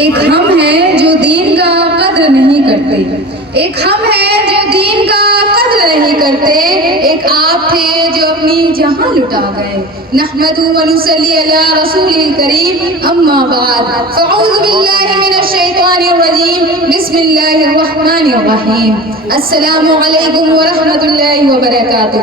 ایک ہم ہیں جو دین کا قدر نہیں کرتے، ایک ہم ہیں جو دین کا قدر نہیں کرتے، ایک آپ تھے جو اپنی جہاں لٹا گئے۔ نحمدہ و نصلی علی رسول الکریم، اما بعد فاعوذ باللہ من الشیطان الرجیم، بسم اللہ الرحمن الرحیم۔ السلام علیکم ورحمۃ اللہ وبرکاتہ۔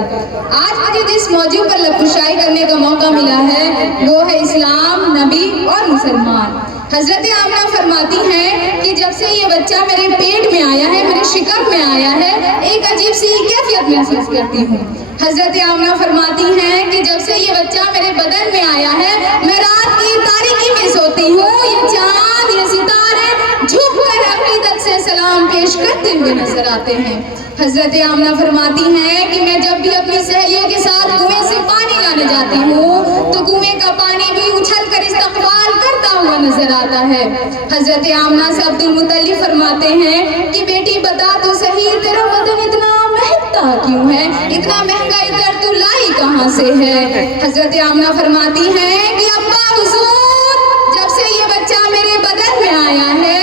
آج مجھے جس موضوع پر لب کشائی کرنے کا موقع ملا ہے وہ ہے اسلام، نبی اور مسلمان۔ حضرت آمنہ فرماتی ہیں کہ جب سے یہ بچہ میرے پیٹ میں آیا ہے، میرے شکم میں آیا ہے، ایک عجیب سی کیفیت محسوس کرتی ہوں۔ حضرت آمنہ فرماتی ہیں کہ جب سے یہ بچہ میرے بدن میں آیا ہے، میں رات کی تاریکی میں سوتی ہوں، یہ چاند، یہ ستارے جھک کر عقیدت سے سلام پیش کرتے ہوئے نظر آتے ہیں۔ حضرت آمنہ فرماتی ہیں کہ میں جب بھی اپنی سہیلیوں کے ساتھ کنویں سے پانی لانے جاتی ہوں تو کنویں کا پانی بھی اچھل کر استقبال کرتا ہوا نظر آتا ہے۔ حضرت آمنہ سے عبد المطلب فرماتے ہیں کہ بیٹی بتا تو صحیح، تیرا بدن اتنا مہکتا کیوں ہے، اتنا مہنگا عطر تو لائی کہاں سے ہے؟ حضرت آمنہ فرماتی ہیں کہ ابا حضور، جب سے یہ بچہ میرے بدن میں آیا ہے،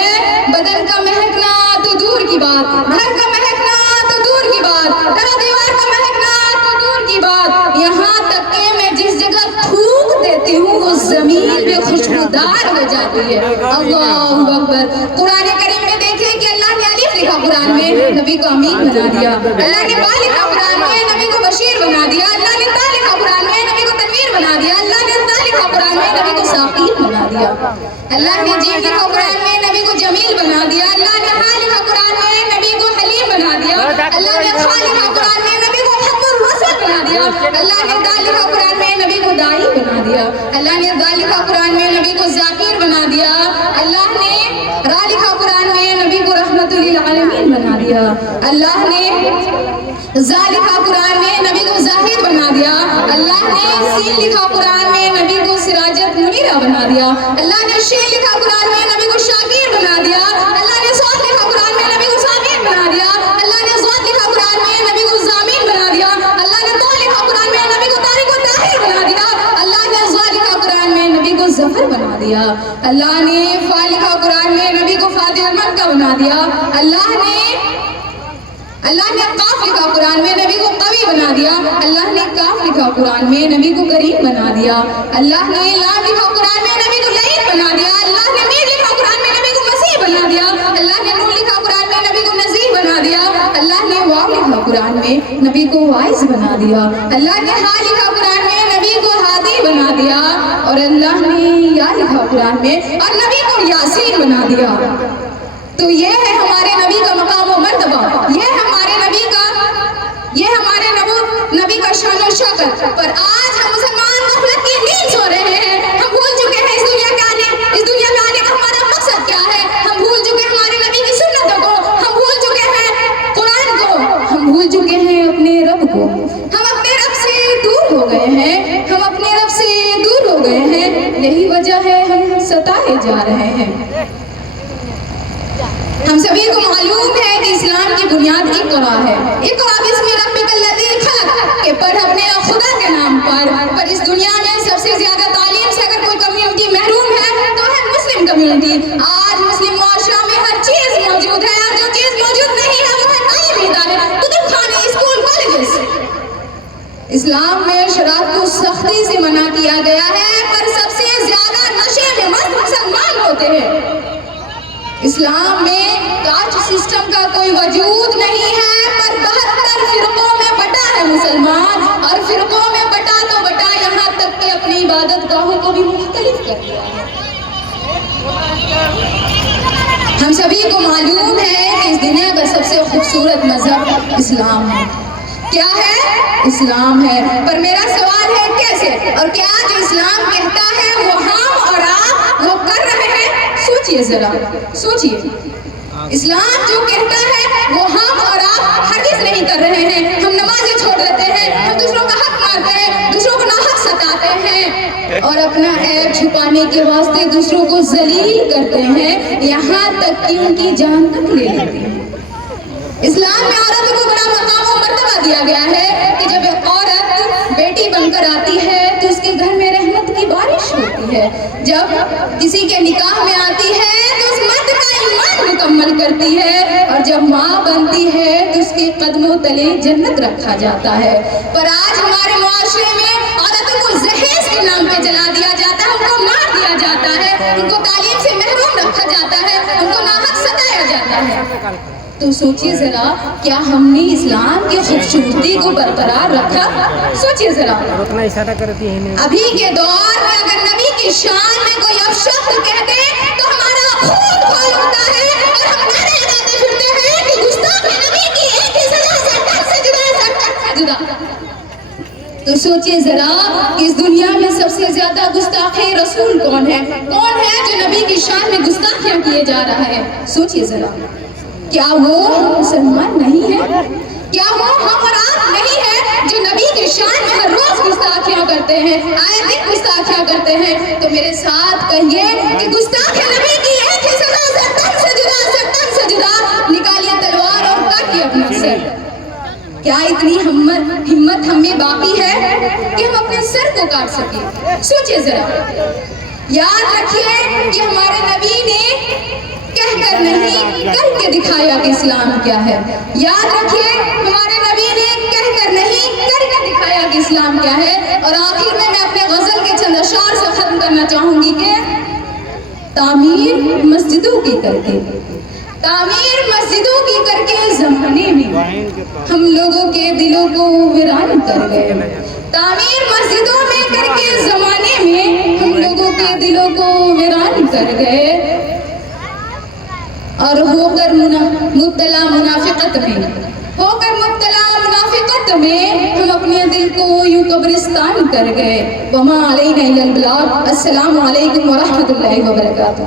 بدن کا مہکنا تو دور کی بات، گھر کا مہکنا تو دور کی بات، در و دیوار کا مہکنا تو دور کی بات، یہاں تک کہ میں جس جگہ تھوک دیتی ہوں وہ زمین بھی خوشبودار ہو جاتی ہے۔ اللہ اکبر۔ قرآن کریم میں دیکھیں کہ اللہ نے الف لکھا قرآن میں، نبی کو امین بنا دیا۔ اللہ نے با لکھا قرآن میں، نبی کو بشیر بنا دیا۔ اللہ نے تا لکھا قرآن میں، نبی کو تنویر بنا دیا۔ اللہ نے تا لکھا قرآن میں، نبی کو ثاقب بنا دیا۔ اللہ نے جیم لکھا قرآن میں، نبی کو جمیل بنا دیا۔ اللہ نے ہاں لکھا قرآن میں، نبی کو حلیم بنا دیا۔ اللہ نے خا لکھا قرآن میں، نبی کو حق الرسول بنا دیا۔ اللہ نے دا لکھا قرآن میں، نبی کو دائی بنا دیا۔ اللہ نے دا لکھا قرآن میں، نبی کو ذاکر بنا دیا۔ اللہ نے را لکھا قرآن میں، نبی کو رحمت للعالمین بنا دیا۔ اللہ نے زا لکھا قرآن میں، نبی کو زاہد بنا دیا۔ اللہ نے سین لکھا قرآن میں، نبی کو سراجت منیرہ بنا دیا۔ اللہ نے شین لکھا قرآن میں، نبی کو شاکر بنا دیا۔ اللہ نے صاد لکھا قرآن میں، نبی کو صابر بنا دیا۔ اللہ نے ضاد لکھا قرآن میں، نبی کو ضامن بنا دیا۔ اللہ نے طا لکھا قرآن میں، نبی کو طارق و طاہر بنا دیا۔ اللہ نے ظا لکھا قرآن میں، نبی کو ظفر بنا دیا۔ اللہ نے فا لکھا قرآن میں، نبی کو فاتح المکہ بنا دیا۔ اللہ نے قاف لکھا قرآن میں، نبی کو قوی بنا دیا۔ اللہ نے کاف لکھا قرآن میں، نبی کو کریم بنا دیا۔ اللہ نے لام لکھا قرآن میں، نبی کو لعین بنا دیا۔ اللہ نے میم لکھا قرآن میں، نبی کو مسیح بنا دیا۔ اللہ نے نون لکھا قرآن میں، نبی کو نذیر بنا دیا۔ اللہ نے واو لکھا قرآن میں، نبی کو واعظ بنا دیا۔ اللہ نے ہا لکھا قرآن میں، نبی کو ہادی بنا دیا۔ اور اللہ نے یا لکھا قرآن میں اور نبی کو یاسین بنا دیا۔ تو یہ ہے ہمارے نبی کا مقام و مرتبہ، یہ ہمارے نبی کا شان و شوکت۔ پر آج ہم مسلمان غفلت کی نیند سو رہے ہیں۔ ہم بھول چکے ہیں اس دنیا میں آنے کا ہمارا مقصد کیا ہے۔ ہم بھول چکے ہیں ہمارے نبی کی سنتوں کو، ہم بھول چکے ہیں قرآن کو، ہم بھول چکے ہیں اپنے رب کو۔ ہم اپنے رب سے دور ہو گئے ہیں، ہم اپنے رب سے دور ہو گئے ہیں، یہی وجہ ہے ہم ستائے جا رہے ہیں۔ ہم سبھی کو معلوم ہے کہ اسلام کی بنیاد اقرا ہے۔ اقرا بسم ربک الذی خلق، کہ پڑھ اپنے خدا کے نام پر اس دنیا میں سب سے زیادہ تعلیم سے اگر کوئی کمیونٹی محروم ہے تو ہے مسلم کمیونٹی۔ آج مسلم معاشرہ میں ہر چیز موجود ہے، اور جو چیز موجود نہیں ہے وہ ہے تعلیمی ادارے، کتب خانے، اسکول، کالجز۔ اسلام میں شراب کو سختی سے منع کیا گیا ہے، پر سب سے زیادہ نشے میں مست مسلمان ہوتے ہیں۔ اسلام میں کاسٹ سسٹم کا کوئی وجود نہیں ہے، پر 72 فرقوں میں بٹا ہے مسلمان، اور فرقوں میں بٹا تو بٹا یہاں تک کہ اپنی عبادت گاہوں کو بھی مختلف کر دیا ہے۔ ہم سبھی کو معلوم ہے کہ اس دنیا کا سب سے خوبصورت مذہب اسلام ہے۔ کیا ہے؟ اسلام ہے۔ پر میرا سوال ہے کیسے؟ اور کیا جو اسلام کہتا ہے وہ ہم اور آپ وہ کر رہے ہیں؟ سوچئے ذرا، سوچئے۔ اسلام جو کہتا ہے وہ ہم اور آپ ہرگز نہیں کر رہے ہیں۔ ہم نمازیں چھوڑ دیتے ہیں، ہم دوسروں کا حق مارتے ہیں، دوسروں کو ناحق ستاتے ہیں، اور اپنا عیب چھپانے کے واسطے دوسروں کو ذلیل کرتے ہیں، یہاں تک کہ ان کی جان تک لے لیتے ہیں۔ اسلام میں عورت کو بڑا مقام و مرتبہ دیا گیا ہے کہ جب عورت بیٹی بن کر آتی ہے تو اس کے گھر میں رحمت کی بارش ہوتی ہے، جب کسی کے نکاح میں آتی ہے تو قدموں تلے جنت رکھا جاتا ہے۔ پر آج ہمارے معاشرے میں عورتوں کو جہیز کے نام پہ جلا دیا جاتا ہے، ان کو مار دیا جاتا ہے، ان کو تعلیم سے محروم رکھا جاتا ہے، ان کو ناحق ستایا جاتا ہے۔ تو سوچئے ذرا، کیا ہم نے اسلام کی خوبصورتی کو برقرار رکھا؟ سوچئے ذرا، ابھی کے دور میں اگر نبی کی شان میں کوئی افشخر کہہ دے تو ہمارا خون کھول اٹھتا ہے اور ہم نعرے لگاتے پھرتے ہیں کہ گستاخ نبی کی ایک ہی سزا سرکت سے جدا ہے، سرکت سے جدا۔ تو سوچئے ذرا، اس دنیا میں سب سے زیادہ گستاخ رسول کون ہے؟ کون ہے جو نبی کی شان میں گستاخیاں کیے جا رہا ہے؟ سوچئے ذرا، کیا وہ مسلمان نہیں ہے؟ کیا وہ ہم اور آپ نہیں ہے جو نبی کی شان میں ہر روز گستاخیاں کرتے ہیں، آئے دن گستاخیاں کرتے ہیں؟ تو میرے ساتھ کہیے کہ گستاخ نبی کی ایک ہی سزا، سرکت سے جدا، سرکت سے جدا۔ نکالیے تلوار اور کاٹیے اپنا سر۔ کیا اتنی ہمت ہم میں باقی ہے کہ ہم اپنے سر کو کاٹ سکیں؟ سوچئے ذرا، یاد رکھیے کہ ہمارے نبی نے کہہ کر نہیں کر کے دکھایا کہ اسلام کیا ہے۔ یاد رکھیے، ہمارے نبی نے کہہ کر نہیں کر کے دکھایا کہ اسلام کیا ہے۔ اور آخر میں اپنے غزل کے چند اشعار سے ختم کرنا چاہوں گی کہ تعمیر مسجدوں کی کر کے، تعمیر مسجدوں کی کر کے زمانے میں ہم لوگوں کے دلوں کو ویران کر گئے۔ تعمیر مسجدوں میں کر کے زمانے میں ہم لوگوں کے دلوں کو ویران کر گئے، اور ہو کر مبتلا منافقت میں ہم اپنے دل کو یوں قبرستان کر گئے۔ وما علینا الا البلاغ۔ السلام علیکم ورحمۃ اللہ وبرکاتہ۔